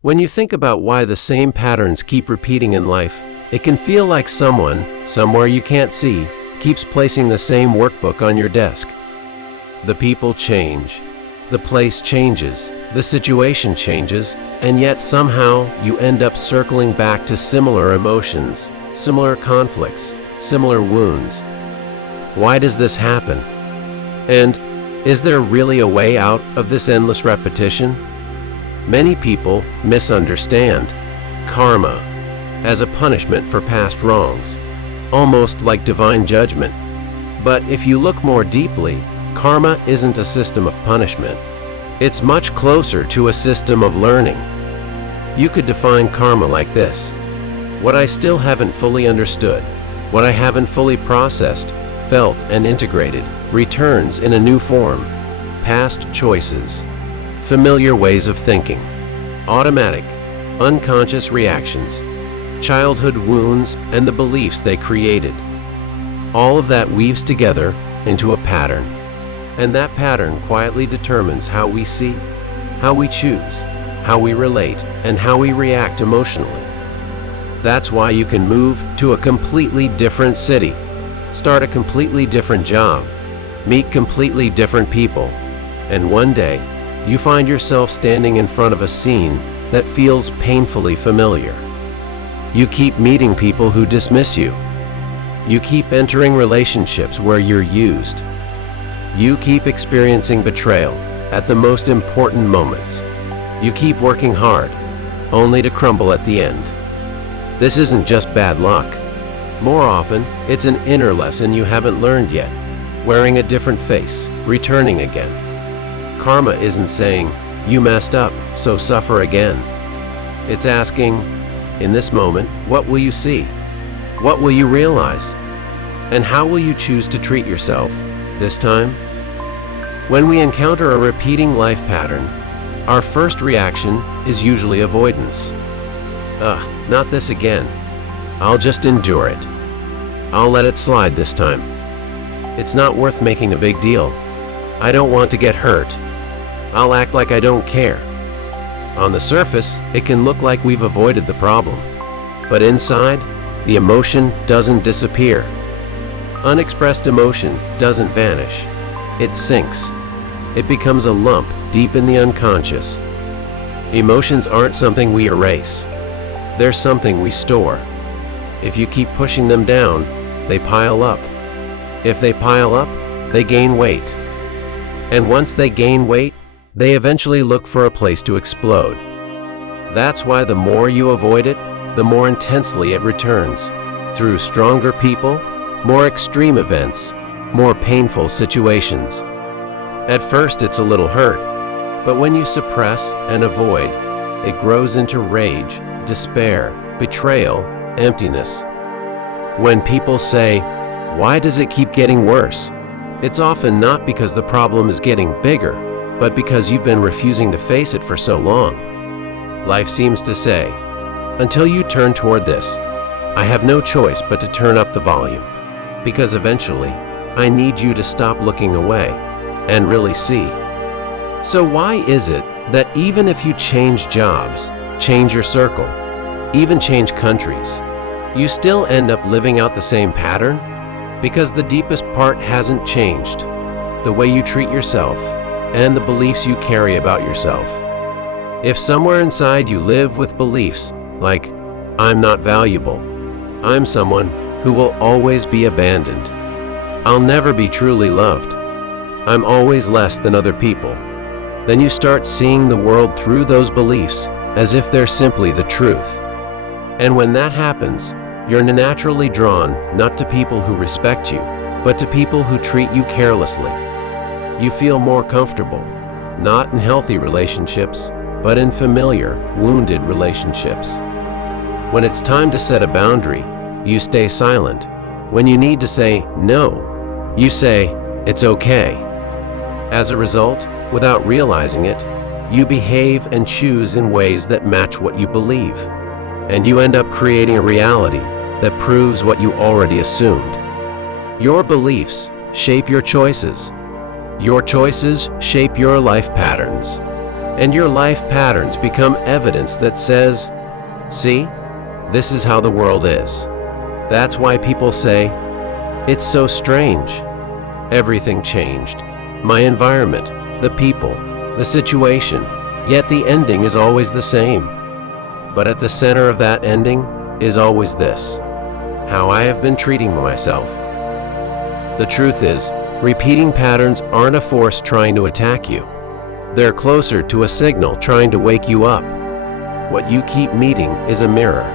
When you think about why the same patterns keep repeating in life, it can feel like someone, somewhere you can't see, keeps placing the same workbook on your desk. The people change, the place changes, the situation changes, and yet somehow you end up circling back to similar emotions, similar conflicts, similar wounds. Why does this happen? And is there really a way out of this endless repetition? Many people misunderstand karma as a punishment for past wrongs, almost like divine judgment. But if you look more deeply, karma isn't a system of punishment. It's much closer to a system of learning. You could define karma like this: what I still haven't fully understood, what I haven't fully processed, felt, and integrated, returns in a new form. Past choices, familiar ways of thinking, automatic, unconscious reactions, childhood wounds, and the beliefs they created. All of that weaves together into a pattern, and that pattern quietly determines how we see, how we choose, how we relate, and how we react emotionally. That's why you can move to a completely different city, start a completely different job, meet completely different people, and one day you find yourself standing in front of a scene that feels painfully familiar. You keep meeting people who dismiss you. You keep entering relationships where you're used. You keep experiencing betrayal at the most important moments. You keep working hard, only to crumble at the end. This isn't just bad luck. More often, it's an inner lesson you haven't learned yet, wearing a different face, returning again. Karma isn't saying, "You messed up, so suffer again." It's asking, in this moment, what will you see? What will you realize? And how will you choose to treat yourself this time? When we encounter a repeating life pattern, our first reaction is usually avoidance. Not this again. I'll just endure it. I'll let it slide this time. It's not worth making a big deal. I don't want to get hurt. I'll act like I don't care. On the surface, it can look like we've avoided the problem, but inside, the emotion doesn't disappear. Unexpressed emotion doesn't vanish. It sinks. It becomes a lump deep in the unconscious. Emotions aren't something we erase. They're something we store. If you keep pushing them down, they pile up. If they pile up, they gain weight. And once they gain weight, they eventually look for a place to explode. That's why the more you avoid it, the more intensely it returns, through stronger people, more extreme events, more painful situations. At first it's a little hurt, but when you suppress and avoid, it grows into rage, despair, betrayal, emptiness. When people say, "Why does it keep getting worse?" it's often not because the problem is getting bigger, but because you've been refusing to face it for so long. Life seems to say, "Until you turn toward this, I have no choice but to turn up the volume, because eventually I need you to stop looking away and really see." So why is it that even if you change jobs, change your circle, even change countries, you still end up living out the same pattern? Because the deepest part hasn't changed: the way you treat yourself and the beliefs you carry about yourself. If somewhere inside you live with beliefs like, "I'm not valuable," "I'm someone who will always be abandoned," "I'll never be truly loved," "I'm always less than other people," then you start seeing the world through those beliefs as if they're simply the truth. And when that happens, you're naturally drawn not to people who respect you, but to people who treat you carelessly. You feel more comfortable, not in healthy relationships, but in familiar, wounded relationships. When it's time to set a boundary, you stay silent. When you need to say no, you say, "It's okay." As a result, without realizing it, you behave and choose in ways that match what you believe, and you end up creating a reality that proves what you already assumed. Your beliefs shape your choices. Your choices shape your life patterns. And your life patterns become evidence that says, see, this is how the world is. That's why people say, it's so strange. Everything changed. My environment, the people, the situation, yet the ending is always the same. But at the center of that ending is always this: how I have been treating myself. The truth is, repeating patterns aren't a force trying to attack you. They're closer to a signal trying to wake you up. What you keep meeting is a mirror,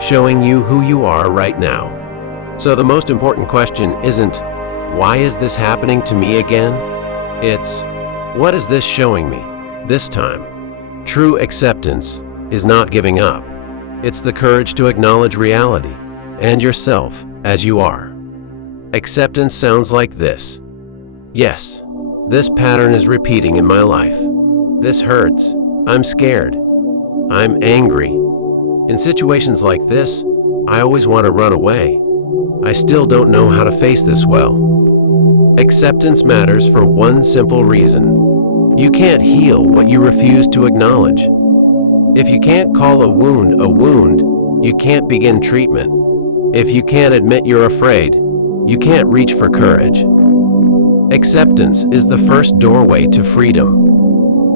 showing you who you are right now. So the most important question isn't, why is this happening to me again? It's, what is this showing me this time? True acceptance is not giving up. It's the courage to acknowledge reality and yourself as you are. Acceptance sounds like this: yes, this pattern is repeating in my life. This hurts. I'm scared. I'm angry. In situations like this, I always want to run away. I still don't know how to face this well. Acceptance matters for one simple reason: you can't heal what you refuse to acknowledge. If you can't call a wound, you can't begin treatment. If you can't admit you're afraid, you can't reach for courage. Acceptance is the first doorway to freedom.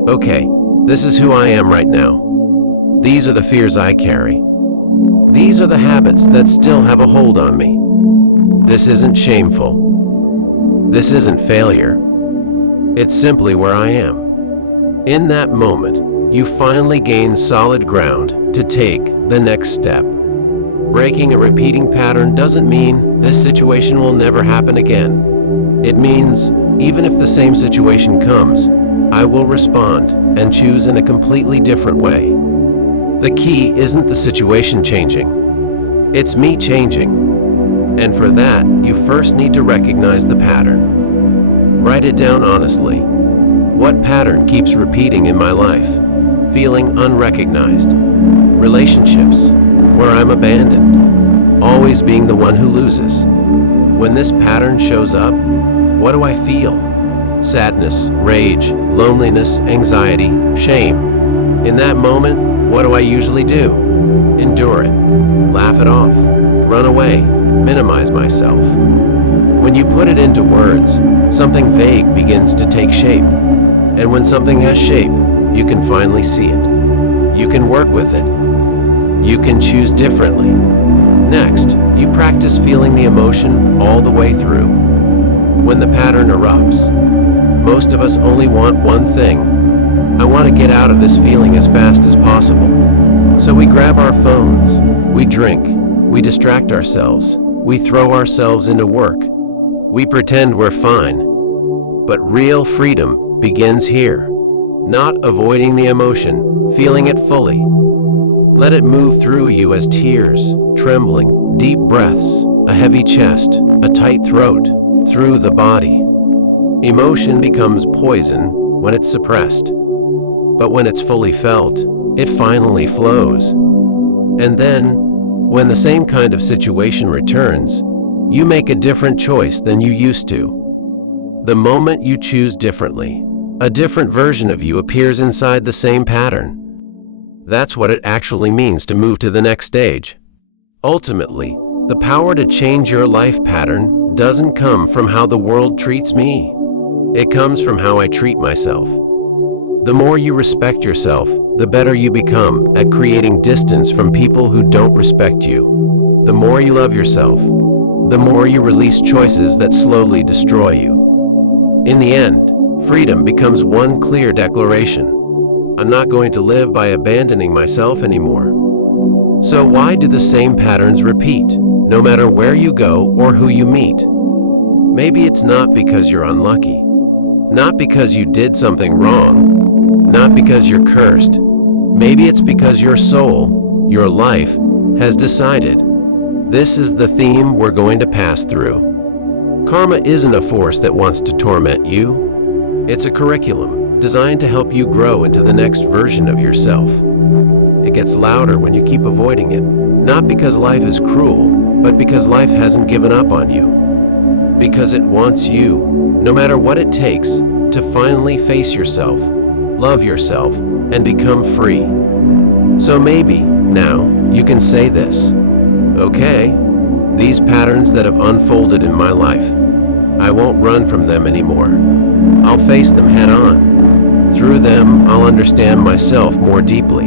Okay, this is who I am right now. These are the fears I carry. These are the habits that still have a hold on me. This isn't shameful. This isn't failure. It's simply where I am. In that moment, you finally gain solid ground to take the next step. Breaking a repeating pattern doesn't mean this situation will never happen again. It means, even if the same situation comes, I will respond and choose in a completely different way. The key isn't the situation changing. It's me changing. And for that, you first need to recognize the pattern. Write it down honestly. What pattern keeps repeating in my life? Feeling unrecognized. Relationships where I'm abandoned. Always being the one who loses. When this pattern shows up, what do I feel? Sadness, rage, loneliness, anxiety, shame. In that moment, what do I usually do? Endure it. Laugh it off. Run away. Minimize myself. When you put it into words, something vague begins to take shape. And when something has shape, you can finally see it. You can work with it. You can choose differently. Next, you practice feeling the emotion all the way through. When the pattern erupts, most of us only want one thing: I want to get out of this feeling as fast as possible. So we grab our phones, we drink, we distract ourselves, we throw ourselves into work. We pretend we're fine. But real freedom begins here. Not avoiding the emotion, feeling it fully. Let it move through you as tears, trembling, deep breaths, a heavy chest, a tight throat, through the body. Emotion becomes poison when it's suppressed. But when it's fully felt, it finally flows. And then, when the same kind of situation returns, you make a different choice than you used to. The moment you choose differently, a different version of you appears inside the same pattern. That's what it actually means to move to the next stage. Ultimately, the power to change your life pattern doesn't come from how the world treats me. It comes from how I treat myself. The more you respect yourself, the better you become at creating distance from people who don't respect you. The more you love yourself, the more you release choices that slowly destroy you. In the end, freedom becomes one clear declaration: I'm not going to live by abandoning myself anymore. So why do the same patterns repeat, no matter where you go or who you meet? Maybe it's not because you're unlucky, not because you did something wrong, not because you're cursed. Maybe it's because your soul, your life, has decided this is the theme we're going to pass through. Karma isn't a force that wants to torment you. It's a curriculum designed to help you grow into the next version of yourself. It gets louder when you keep avoiding it, not because life is cruel, but because life hasn't given up on you. Because it wants you, no matter what it takes, to finally face yourself, love yourself, and become free. So maybe now you can say this: okay, these patterns that have unfolded in my life, I won't run from them anymore. I'll face them head on. Through them, I'll understand myself more deeply.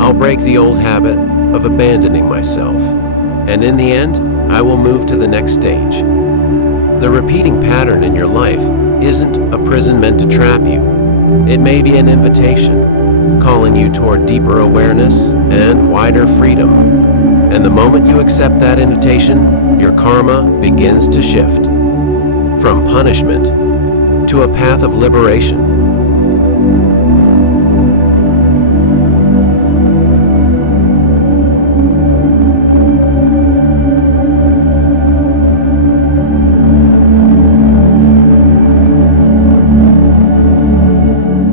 I'll break the old habit of abandoning myself. And in the end, I will move to the next stage. The repeating pattern in your life isn't a prison meant to trap you. It may be an invitation, calling you toward deeper awareness and wider freedom. And the moment you accept that invitation, your karma begins to shift from punishment to a path of liberation.